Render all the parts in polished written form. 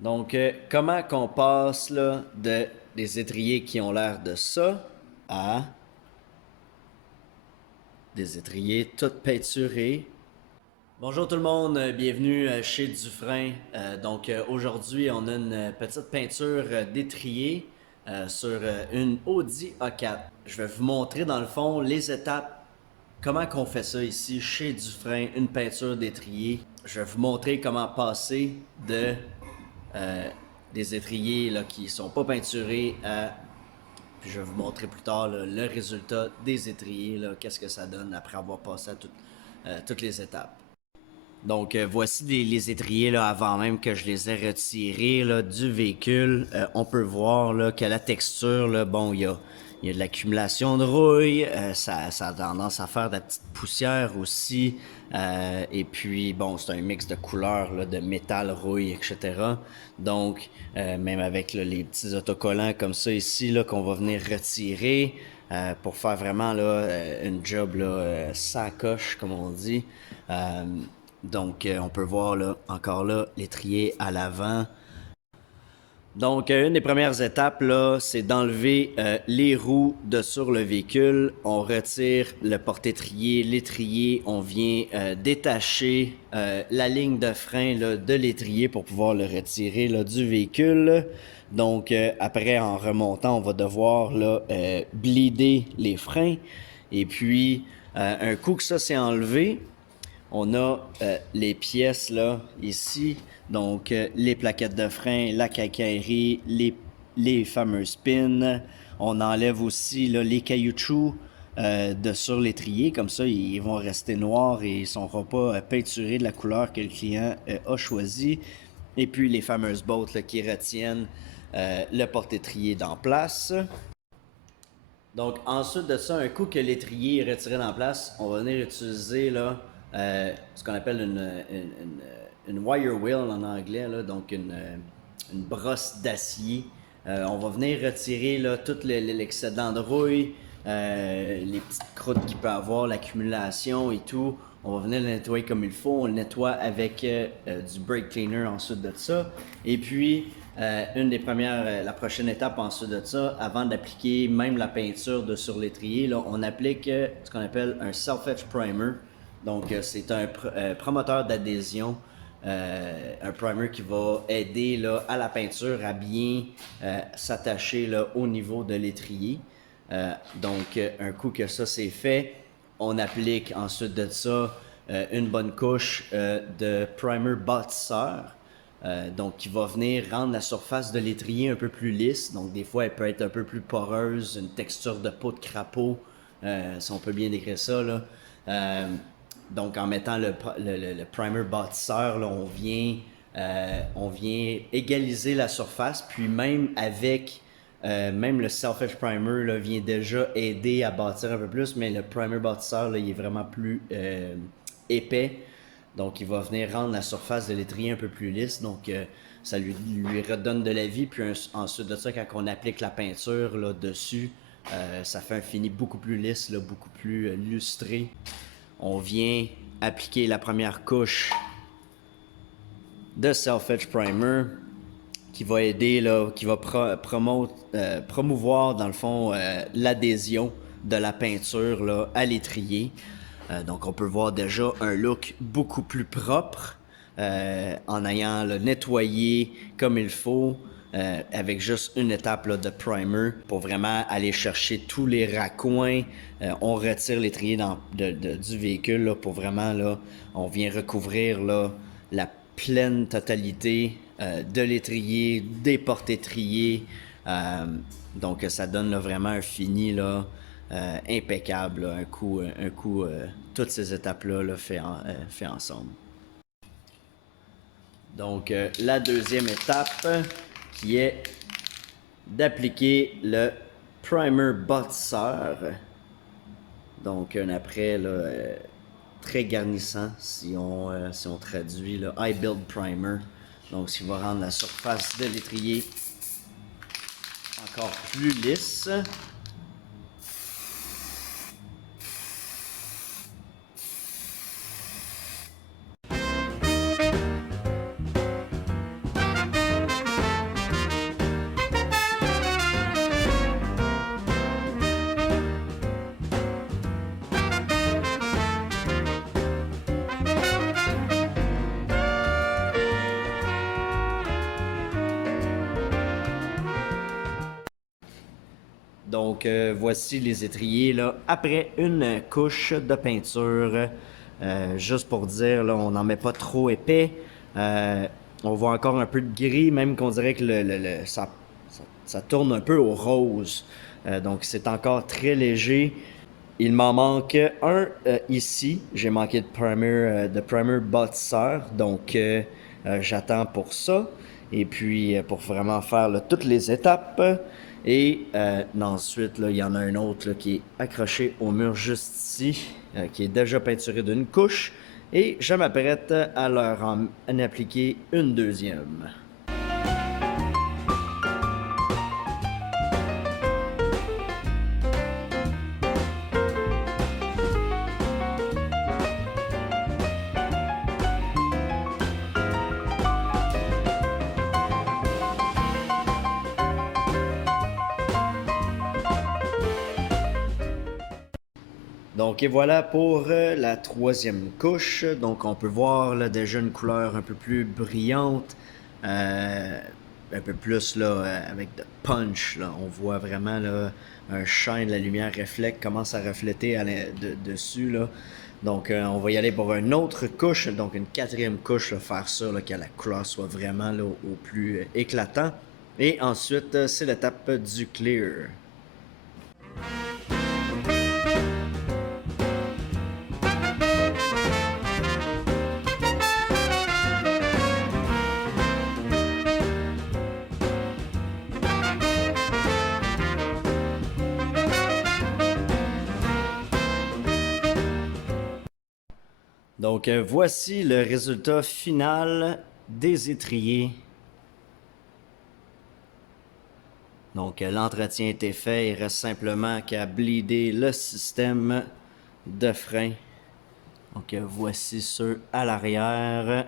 Donc, comment qu'on passe là, des étriers qui ont l'air de ça à des étriers tout peinturés? Bonjour tout le monde, bienvenue chez Dufresne. Aujourd'hui, on a une petite peinture d'étrier sur une Audi A4. Je vais vous montrer dans le fond les étapes, comment qu'on fait ça ici chez Dufresne, une peinture d'étrier. Je vais vous montrer comment passer de euh, des étriers là, qui sont pas peinturés à. Puis je vais vous montrer plus tard là, le résultat des étriers, là, qu'est-ce que ça donne après avoir passé à toutes les étapes. Donc voici les étriers là, avant même que je les ai retirés là, du véhicule. On peut voir là, que la texture, là, bon, il y a de l'accumulation de rouille, ça a tendance à faire de la petite poussière aussi. Et puis, bon, c'est un mix de couleurs, là, de métal, rouille, etc. Donc, même avec là, les petits autocollants comme ça ici, là, qu'on va venir retirer pour faire vraiment là, une job là, sacoche, comme on dit. Euh, on peut voir là, encore là, l'étrier à l'avant. Donc, une des premières étapes, là, c'est d'enlever les roues de sur le véhicule. On retire le porte-étrier, l'étrier. On vient détacher la ligne de frein là, de l'étrier pour pouvoir le retirer là, du véhicule. Donc, après, en remontant, on va devoir là, bleeder les freins. Et puis, un coup que ça s'est enlevé, on a les pièces là, ici. Donc, les plaquettes de frein, la cacaillerie, les fameuses pins. On enlève aussi là, les caillouchouts de sur l'étrier. Comme ça, ils vont rester noirs et ils ne seront pas peinturés de la couleur que le client a choisi. Et puis, les fameuses bottes là, qui retiennent le porte-étrier d'en place. Donc, ensuite de ça, un coup que l'étrier est retiré d'en place, on va venir utiliser là, ce qu'on appelle une wire wheel en anglais, là, donc une brosse d'acier. On va venir retirer là, tout l'excédent de rouille, les petites croûtes qu'il peut avoir, l'accumulation et tout. On va venir le nettoyer comme il faut. On le nettoie avec du brake cleaner ensuite de ça. Et puis, la prochaine étape ensuite de ça, avant d'appliquer même la peinture de sur l'étrier, là, on applique ce qu'on appelle un self-etch primer. Donc, c'est un promoteur d'adhésion, un primer qui va aider là, à la peinture à bien s'attacher là, au niveau de l'étrier. Un coup que ça c'est fait, on applique ensuite de ça une bonne couche de primer bâtisseur. Qui va venir rendre la surface de l'étrier un peu plus lisse. Donc, des fois, elle peut être un peu plus poreuse, une texture de peau de crapaud, si on peut bien décrire ça. Là. En mettant le primer bâtisseur, là, on vient égaliser la surface, puis même avec même le self-etch primer là, vient déjà aider à bâtir un peu plus, mais le primer bâtisseur, là, il est vraiment plus épais. Donc, il va venir rendre la surface de l'étrier un peu plus lisse. Donc, ça lui redonne de la vie. Puis ensuite de ça, quand on applique la peinture là, dessus, ça fait un fini beaucoup plus lisse, là, beaucoup plus lustré. On vient appliquer la première couche de Self-Etch Primer qui va aider, là, qui va promouvoir dans le fond l'adhésion de la peinture là, à l'étrier. Donc on peut voir déjà un look beaucoup plus propre en ayant là, nettoyé comme il faut. Avec juste une étape là, de primer pour vraiment aller chercher tous les raccoins. On retire l'étrier du véhicule là, pour vraiment, là, on vient recouvrir là, la pleine totalité de l'étrier, des porte-étriers. Ça donne là, vraiment un fini là, impeccable, là, un coup toutes ces étapes-là là, fait ensemble. Donc, la deuxième étape qui est d'appliquer le primer bâtisseur. Donc, un après là, très garnissant si on traduit le I Build Primer. Donc, ce qui va rendre la surface de l'étrier encore plus lisse. Donc voici les étriers là, après une couche de peinture. Juste pour dire, là, on n'en met pas trop épais. On voit encore un peu de gris, même qu'on dirait que ça tourne un peu au rose. Donc c'est encore très léger. Il m'en manque un ici. J'ai manqué de primer bâtisseur. Donc j'attends pour ça. Et puis pour vraiment faire là, toutes les étapes. Et ensuite, là, il y en a un autre là, qui est accroché au mur juste ici, qui est déjà peinturé d'une couche. Et je m'apprête à leur en appliquer une deuxième. Donc et voilà pour la troisième couche. Donc on peut voir là, déjà une couleur un peu plus brillante, un peu plus là, avec de punch. Là. On voit vraiment là, un shine, la lumière commence à refléter dessus. Là. Donc on va y aller pour une autre couche, donc une quatrième couche, là, faire ça, là, que la couleur soit vraiment là, au plus éclatant. Et ensuite, c'est l'étape du clear. Donc voici le résultat final des étriers. Donc l'entretien était fait, il reste simplement qu'à bleeder le système de frein. Donc voici ceux à l'arrière.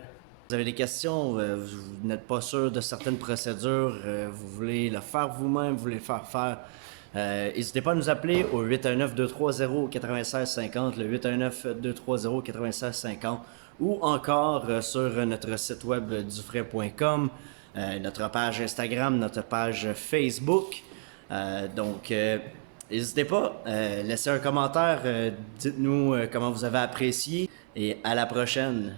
Vous avez des questions, vous n'êtes pas sûr de certaines procédures, vous voulez le faire vous-même, vous voulez le faire faire. N'hésitez pas à nous appeler au 819-230-9650, le 819-230-9650 ou encore sur notre site web dufray.com, notre page Instagram, notre page Facebook. Donc, n'hésitez pas, laissez un commentaire, dites-nous comment vous avez apprécié et à la prochaine.